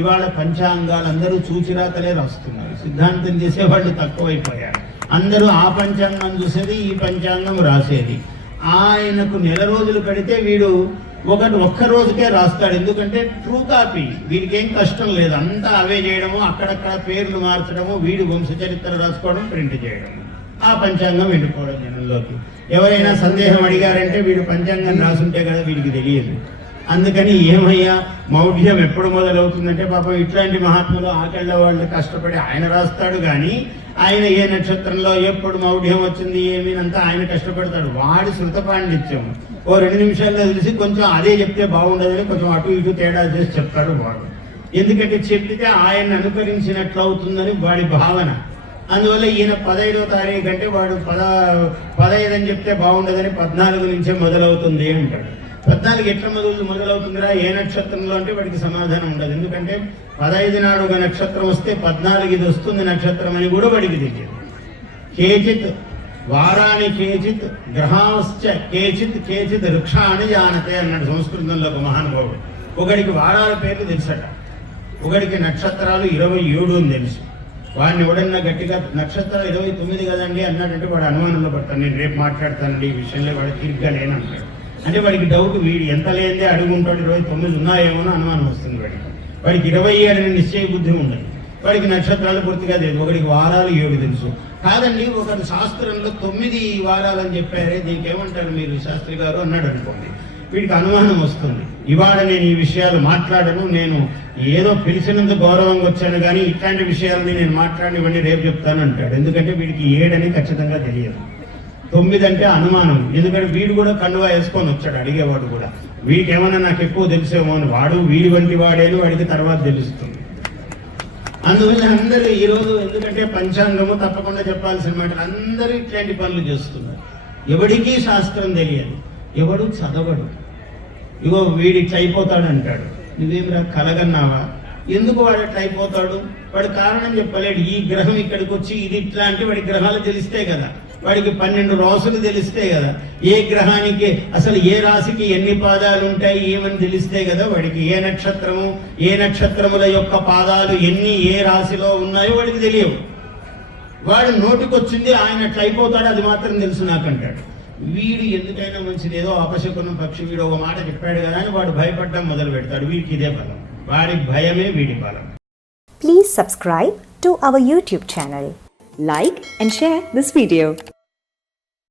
ఇవాళ పంచాంగాలు అందరూ చూచిరాతలే రాస్తున్నారు. సిద్ధాంతం చేసేవాళ్ళు తక్కువైపోయారు. అందరూ ఆ పంచాంగం చూసేది, ఈ పంచాంగం రాసేది. ఆయనకు నెల రోజులు కడితే వీడు ఒక్క రోజుకే రాస్తాడు. ఎందుకంటే ట్రూ కాపీ, వీడికి ఏం కష్టం లేదు. అంతా అవే చేయడము, అక్కడక్కడ పేర్లు మార్చడము, వీడి వంశచరిత్ర రాసుకోవడం, ప్రింట్ చేయడము, ఆ పంచాంగం వెళ్ళిపోవడం జనంలోకి. ఎవరైనా సందేహం అడిగారంటే వీడు పంచాంగం రాసుంటే కదా వీడికి తెలియదు. అందుకని ఏమయ్యా మౌఢ్యం ఎప్పుడు మొదలవుతుందంటే, పాపం ఇట్లాంటి మహాత్ములు ఆకళ్ళ వాళ్ళు కష్టపడి ఆయన రాస్తాడు, కానీ ఆయన ఏ నక్షత్రంలో ఎప్పుడు మౌఢ్యం వచ్చింది ఏమి అంతా ఆయన కష్టపడతాడు. వాడి శృత పాండిత్యం ఓ 2 నిమిషాల్లో తెలిసి కొంచెం అదే చెప్తే బాగుండదని కొంచెం అటు ఇటు తేడా చేసి చెప్తాడు వాడు. ఎందుకంటే చెప్పితే ఆయన అనుకరించినట్లు అవుతుందని వాడి భావన. అందువల్ల ఈయన 15వ తారీఖు అంటే వాడు 15 అని చెప్తే బాగుండదని 14 నుంచే మొదలవుతుంది అంటాడు. 14 ఎట్లా మొదలవుతుందిరా ఏ నక్షత్రంలో అంటే వాడికి సమాధానం ఉండదు. ఎందుకంటే 15 నాడు ఒక నక్షత్రం వస్తే 14 ఇది వస్తుంది నక్షత్రం అని కూడా వాడికి తెలియదు. కేచిత్ వారాని కేచిత్ గ్రహాశ్చ కేచిత్ వృక్షాన్ని జానతే అన్నాడు సంస్కృతంలో ఒక మహానుభావుడు. ఒకడికి వారాల పేర్లు తెలుసట, ఒకడికి నక్షత్రాలు 27 అని తెలుసు. వాడిని ఎవడన్నా గట్టిగా నక్షత్రాలు 29 కదండి అన్నాడంటే వాడు అనుమానంలో పడతాను. నేను రేపు మాట్లాడతానండి ఈ విషయంలో, వాడు తిరిగ్గా లేనంటాడు. అంటే వాడికి డౌట్, వీడు ఎంత లేదే అడుగుంటాడు, 29 ఉన్నాయేమో అని అనుమానం వస్తుంది వాడికి 27 అని నిశ్చయ బుద్ధి ఉండదు. వాడికి నక్షత్రాలు పూర్తిగా తెలియదు. ఒకడికి వారాలు 7 తెలుసు. కాదండి ఒకటి శాస్త్రంలో 9 వారాలని చెప్పారే, దీనికి ఏమంటారు మీరు శాస్త్రి గారు అన్నాడు అనుకోండి. వీడికి అనుమానం వస్తుంది. ఇవాళ నేను ఈ విషయాలు మాట్లాడను, నేను ఏదో పిలిచినందుకు గౌరవంగా వచ్చాను, కానీ ఇట్లాంటి విషయాలని నేను మాట్లాడినవన్నీ రేపు చెప్తాను అంటాడు. ఎందుకంటే వీడికి 7 అని ఖచ్చితంగా తెలియదు. 9 అంటే అనుమానం. ఎందుకంటే వీడు కూడా కండువా వేసుకొని వచ్చాడు అడిగేవాడు కూడా. వీడికి ఏమన్నా నాకు ఎక్కువ తెలిసేమో అని. వాడు వీడి వంటి వాడేది వాడికి తర్వాత తెలుస్తుంది. అందువల్ల అందరూ ఈరోజు ఎందుకంటే పంచాంగము తప్పకుండా చెప్పాల్సిన మాట, అందరూ ఇట్లాంటి పనులు చేస్తున్నారు. ఎవడికి శాస్త్రం తెలియదు, ఎవడు చదవడు. ఇగో వీడి ఇట్లా అయిపోతాడు అంటాడు. నువ్వేమిరా కలగన్నావా? ఎందుకు వాడు అట్లా అయిపోతాడు? వాడు కారణం చెప్పలేడు. ఈ గ్రహం ఇక్కడికి వచ్చి ఇది ఇట్లా అంటే వాడి గ్రహాలు తెలిస్తే కదా, వాడికి 12 రాసులు తెలిస్తే కదా, ఏ గ్రహానికి అసలు ఏ రాశికి ఎన్ని పాదాలు ఉంటాయి ఏమని తెలిస్తే కదా వాడికి ఏ నక్షత్రము ఏ నక్షత్రముల యొక్క పాదాలు ఎన్ని ఏ రాశిలో ఉన్నాయో వాడికి తెలియవు. వాడు నోటికొచ్చింది ఆయన అట్లా అయిపోతాడు, అది మాత్రం తెలుసు నాకంటాడు. వీడు ఎందుకైనా మంచిది, ఏదో అపశకునం పక్షి, వీడు ఒక మాట చెప్పాడు కదా అని వాడు భయపడడం మొదలు పెడతాడు. వీడికి ఇదే బలం, వాడి భయమే వీడి బలం. Please subscribe to our YouTube channel. Like and share this video.